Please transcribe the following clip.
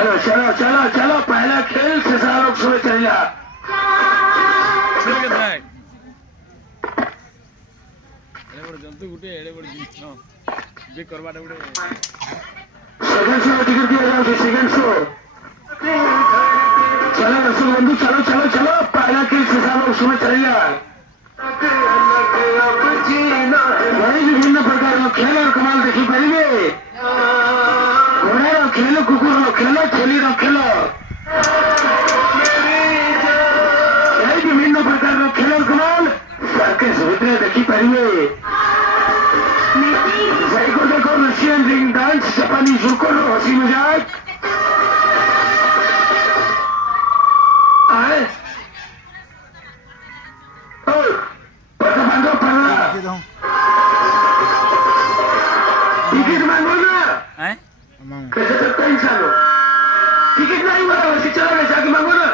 चलो चलो चलो चलो पहला खेल से सारा शुरू चल जा जंतु गुटे एड़े बड़ जिनिस बे करबाटा गुटे सेकंड शो टिकट दिया जाओ सेकंड शो चलो रसूल बंधु चलो चलो चलो पहला खेल से सारा शुरू चल जा बड़ी विभिन्न प्रकार खेल और कमाल देखी पाएंगे घोड़ा खेलो कुकुर खेलो छेली खेलो यही विभिन्न प्रकार खेल और कमाल सर्कस भितर देखी पारे को देखो रशियन रिंग डांस जापानी जुको हसी मजाक टिकट मांगो ना कैसे सकता इंसान हो टिकट नहीं मांगो वैसे चला गया जाके मांगो ना